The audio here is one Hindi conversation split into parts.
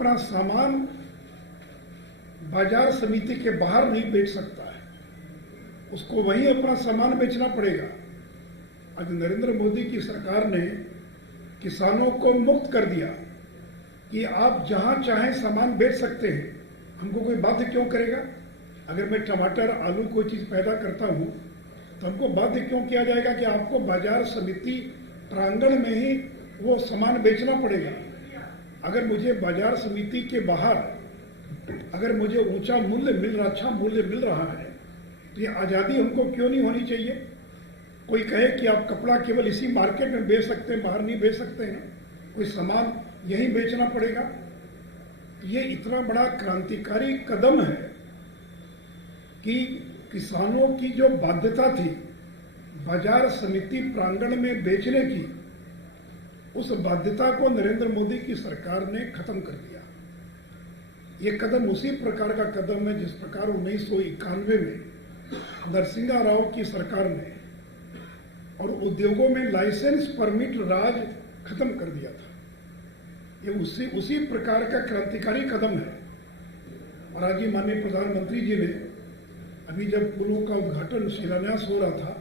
अपना सामान बाजार समिति के बाहर नहीं बेच सकता है, उसको वहीं अपना सामान बेचना पड़ेगा। आज नरेंद्र मोदी की सरकार ने किसानों को मुक्त कर दिया कि आप जहां चाहें सामान बेच सकते हैं, हमको कोई बाध्य क्यों करेगा? अगर मैं टमाटर आलू कोई चीज़ पैदा करता हूं तो हमको बाध्य क्यों किया जाएगा कि आपको बाजार समिति प्रांगण में ही वो सामान बेचना पड़ेगा? अगर मुझे बाजार समिति के बाहर अगर मुझे ऊंचा मूल्य मिल रहा, अच्छा मूल्य मिल रहा है, तो ये आज़ादी हमको क्यों नहीं होनी चाहिए? कोई कहे कि आप कपड़ा केवल इसी मार्केट में बेच सकते हैं, बाहर नहीं बेच सकते हैं, कोई सामान यहीं बेचना पड़ेगा। ये इतना बड़ा क्रांतिकारी कदम है कि किसानों की जो बाध्यता थी बाजार समिति प्रांगण में बेचने की, उस बाध्यता को नरेंद्र मोदी की सरकार ने खत्म कर दिया। ये कदम उसी प्रकार का कदम है जिस प्रकार 1991 में नरसिंहा राव की सरकार ने और उद्योगों में लाइसेंस परमिट राज खत्म कर दिया था। ये उसी प्रकार का क्रांतिकारी कदम है। और आज ही माननीय प्रधानमंत्री जी ने अभी जब पुलों का उद्घाटन शिलान्यास हो रहा था,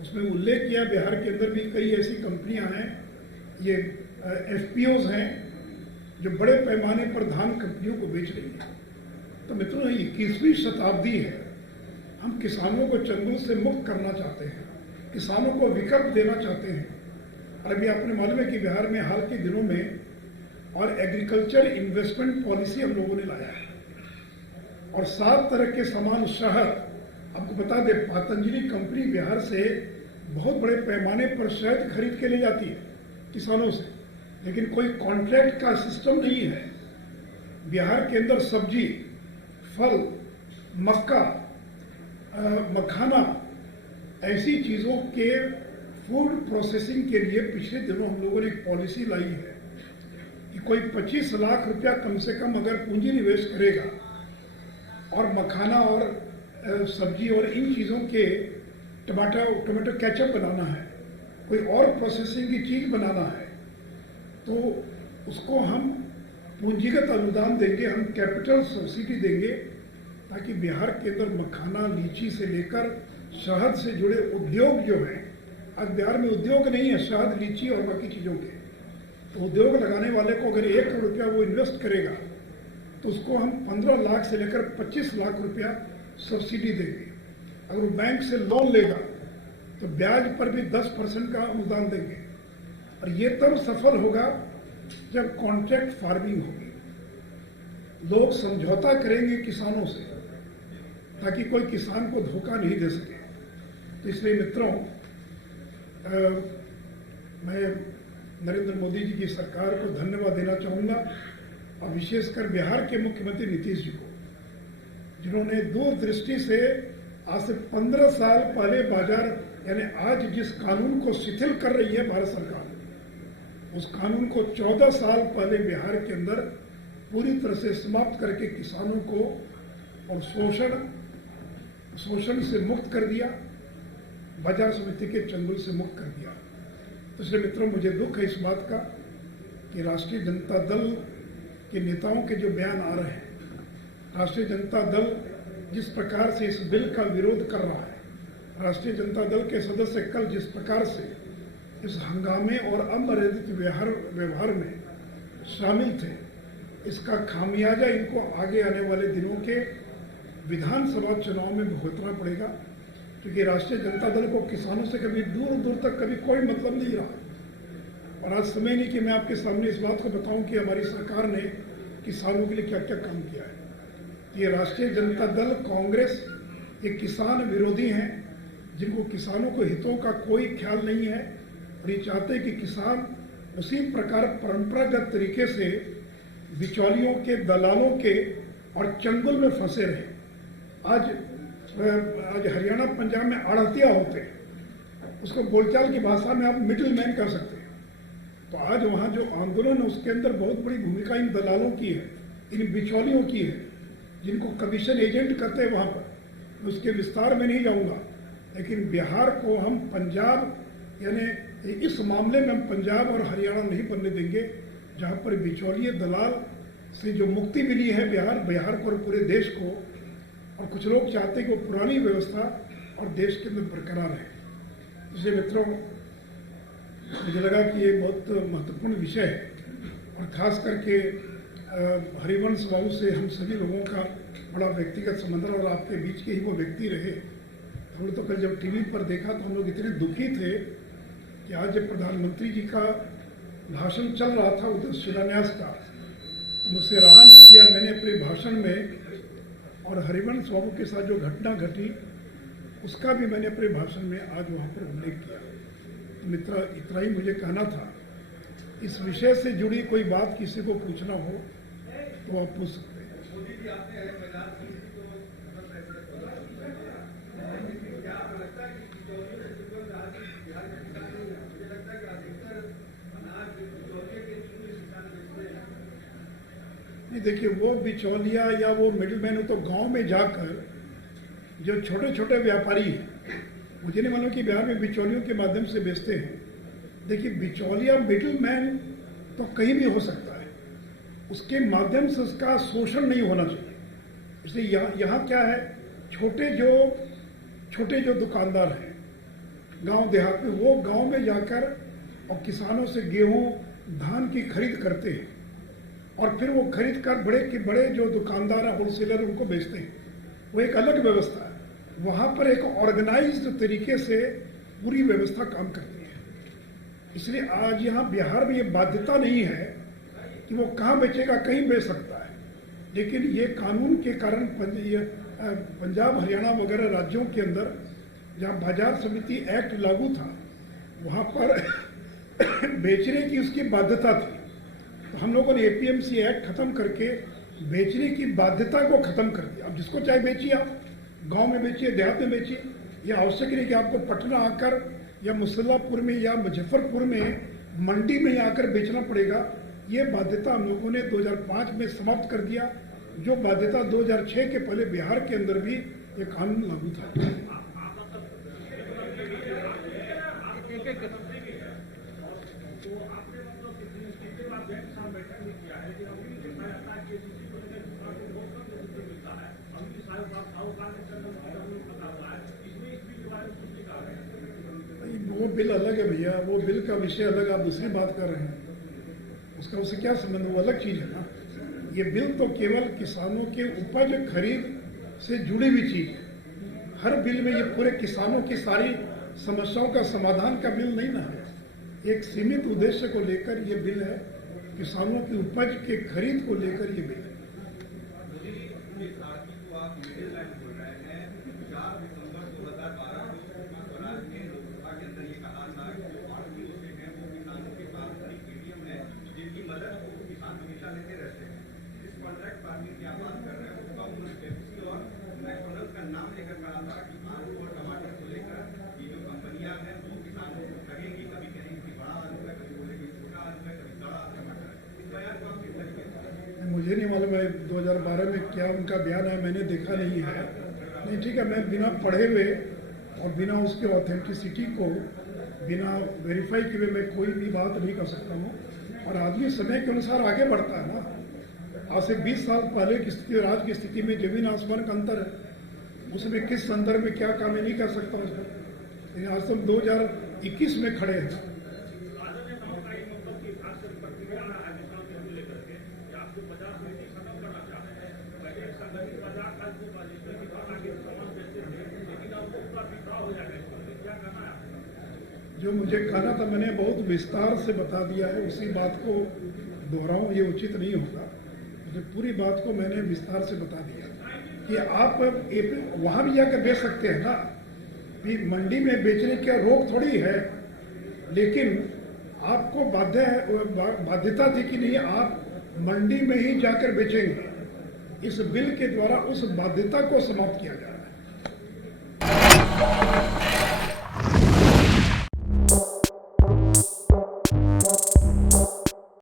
उसमें उल्लेख किया बिहार के अंदर भी कई ऐसी कंपनियां हैं, ये एफपीओज हैं जो बड़े पैमाने पर धान कंपनियों को बेच रही हैं। तो मित्रों, 21वीं शताब्दी है, हम किसानों को चंगुल से मुक्त करना चाहते हैं, किसानों को विकल्प देना चाहते हैं। और अभी आपने मालूम है कि बिहार में हाल के दिनों में और एग्रीकल्चर इन्वेस्टमेंट पॉलिसी हम लोगों ने लाया है और 7 तरह के सामान शहद, आपको बता दें पतंजलि कंपनी बिहार से बहुत बड़े पैमाने पर शहद खरीद के ले जाती है किसानों से, लेकिन कोई कॉन्ट्रैक्ट का सिस्टम नहीं है। बिहार के अंदर सब्जी, फल, मक्का, मखाना, ऐसी चीज़ों के फूड प्रोसेसिंग के लिए पिछले दिनों हम लोगों ने एक पॉलिसी लाई है कि कोई 25 लाख रुपया कम से कम अगर पूंजी निवेश करेगा और मखाना और सब्जी और इन चीज़ों के टमाटो केचप बनाना है, कोई और प्रोसेसिंग की चीज़ बनाना है, तो उसको हम पूंजीगत अनुदान देंगे, हम कैपिटल सब्सिडी देंगे, ताकि बिहार के अंदर मखाना, लीची से लेकर शहद से जुड़े उद्योग जो हैं, आज बिहार में उद्योग नहीं है शहद, लीची और बाकी चीज़ों के, तो उद्योग लगाने वाले को अगर 1 करोड़ रुपया वो इन्वेस्ट करेगा तो उसको हम 15 लाख से लेकर 25 लाख रुपया सब्सिडी देंगे। अगर वो बैंक से लोन लेगा तो ब्याज पर भी 10% का अनुदान देंगे। और ये तब सफल होगा जब कॉन्ट्रैक्ट फार्मिंग होगी, लोग समझौता करेंगे किसानों से, ताकि कोई किसान को धोखा नहीं दे सके। तो इसलिए मित्रों, मैं नरेंद्र मोदी जी की सरकार को धन्यवाद देना चाहूँगा और विशेषकर बिहार के मुख्यमंत्री नीतीश जी को, जिन्होंने दूरदृष्टि से आज से 15 साल पहले बाजार यानी आज जिस कानून को शिथिल कर रही है भारत सरकार, उस कानून को 14 साल पहले बिहार के अंदर पूरी तरह से समाप्त करके किसानों को और शोषण से मुक्त कर दिया, बाजार समिति के चंगुल से मुक्त कर दिया। तो इसलिए मित्रों, मुझे दुख है इस बात का कि राष्ट्रीय जनता दल के नेताओं के जो बयान आ रहे हैं, राष्ट्रीय जनता दल जिस प्रकार से इस बिल का विरोध कर रहा है, राष्ट्रीय जनता दल के सदस्य कल जिस प्रकार से इस हंगामे और अमर्यादित व्यवहार में शामिल थे, इसका खामियाजा इनको आगे आने वाले दिनों के विधानसभा चुनाव में भुगतना पड़ेगा। क्योंकि राष्ट्रीय जनता दल को किसानों से कभी दूर दूर तक कभी कोई मतलब नहीं रहा। और आज समय नहीं कि मैं आपके सामने इस बात को बताऊं कि हमारी सरकार ने किसानों के लिए क्या क्या काम किया है। ये राष्ट्रीय जनता दल, कांग्रेस, ये किसान विरोधी हैं, जिनको किसानों को हितों का कोई ख्याल नहीं है और ये चाहते हैं कि किसान उसी प्रकार परंपरागत तरीके से बिचौलियों के, दलालों के और चंगुल में फंसे रहे। आज हरियाणा पंजाब में आड़तिया होते हैं, उसको बोलचाल की भाषा में आप मिडिल मैन कह सकते हैं। तो आज वहाँ जो आंदोलन है उसके अंदर बहुत बड़ी भूमिका इन दलालों की है, इन बिचौलियों की है, जिनको कमीशन एजेंट कहते हैं। वहाँ पर उसके विस्तार में नहीं जाऊँगा, लेकिन बिहार को हम पंजाब यानी इस मामले में हम पंजाब और हरियाणा नहीं बनने देंगे, जहाँ पर बिचौलिए दलाल से जो मुक्ति मिली है बिहार को और पूरे देश को, और कुछ लोग चाहते हैं कि वो पुरानी व्यवस्था और देश के अंदर बरकरार है। इसलिए मित्रों, मुझे लगा कि ये बहुत महत्वपूर्ण विषय है, और खास करके हरिवंश बाबू से हम सभी लोगों का बड़ा व्यक्तिगत संबंध और आपके बीच के ही वो व्यक्ति रहे। हम लोग तो कल जब टीवी पर देखा तो हम लोग इतने दुखी थे कि आज जब प्रधानमंत्री जी का भाषण चल रहा था उधर शिलान्यास का, तो मुझसे रहा नहीं गया, मैंने अपने भाषण में और हरिवंश बाबू के साथ जो घटना घटी उसका भी मैंने अपने भाषण में आज वहाँ पर उल्लेख किया। तो मित्र, इतना ही मुझे कहना था। इस विषय से जुड़ी कोई बात किसी को पूछना हो तो आप पूछ सकते हैं। नहीं, देखिए, वो बिचौलिया या वो मिडिलमैन तो गांव में जाकर जो छोटे छोटे व्यापारी हैं, मुझे नहीं मालूम कि बिहार में बिचौलियों के माध्यम से बेचते हैं। देखिए, बिचौलिया मिडिलमैन तो कहीं भी हो सकता है, उसके माध्यम से उसका शोषण नहीं होना चाहिए। इसलिए यहाँ क्या है, छोटे जो दुकानदार हैं गांव देहात में, वो गांव में जाकर और किसानों से गेहूं धान की खरीद करते हैं, और फिर वो खरीद कर बड़े जो दुकानदार हैं, होलसेलर, उनको बेचते हैं। वो एक अलग व्यवस्था है। वहाँ पर एक ऑर्गेनाइज्ड तरीके से पूरी व्यवस्था काम करती है। इसलिए आज यहाँ बिहार में ये बाध्यता नहीं है कि वो कहाँ बेचेगा, कहीं बेच सकता है। लेकिन ये कानून के कारण पंजाब, हरियाणा वगैरह राज्यों के अंदर जहाँ बाजार समिति एक्ट लागू था, वहाँ पर बेचने की उसकी बाध्यता थी। तो हम लोगों ने एपीएमसी एक्ट खत्म करके बेचने की बाध्यता को खत्म कर दिया। अब जिसको चाहे बेचिए, आप गांव में बेचिए, देहात में बेचिए। यह आवश्यक नहीं कि आपको पटना आकर या मुसल्लापुर में या मुजफ्फरपुर में मंडी में आकर बेचना पड़ेगा। ये बाध्यता हम लोगों ने 2005 में समाप्त कर दिया, जो बाध्यता 2006 के पहले बिहार के अंदर भी ये कानून लागू था। वो बिल अलग है भैया, वो बिल का विषय अलग, आप दूसरी बात कर रहे हैं। उससे क्या संबंध, वो अलग चीज है ना। ये बिल तो केवल किसानों के उपज खरीद से जुड़ी हुई चीज है। हर बिल में ये पूरे किसानों की सारी समस्याओं का समाधान का बिल नहीं ना है। एक सीमित उद्देश्य को लेकर ये बिल है, किसानों की उपज के खरीद को लेकर ये बिल है। मुझे नहीं मालूम है 2012 में क्या उनका बयान है, मैंने देखा नहीं है। नहीं, ठीक है, मैं बिना पढ़े हुए और बिना उसके ऑथेंटिसिटी को बिना वेरीफाई किए मैं कोई भी बात नहीं कर सकता हूँ। और आदमी समय के अनुसार आगे बढ़ता है ना। आज से 20 साल पहले की स्थिति और आज की स्थिति में जमीन आसमान का अंतर है। उसमें किस संदर्भ में क्या काम है नहीं कर सकता हूँ उसमें। लेकिन आज तो हम 2021 में खड़े हैं। जो मुझे कहना था मैंने बहुत विस्तार से बता दिया है, उसी बात को दोहराऊं ये उचित नहीं होगा। मुझे पूरी बात को मैंने विस्तार से बता दिया कि आप वहां भी जाकर बेच सकते हैं ना, कि मंडी में बेचने की रोक थोड़ी है, लेकिन आपको बाध्यता थी कि नहीं आप मंडी में ही जाकर बेचेंगे। इस बिल के द्वारा उस बाध्यता को समाप्त किया जाए।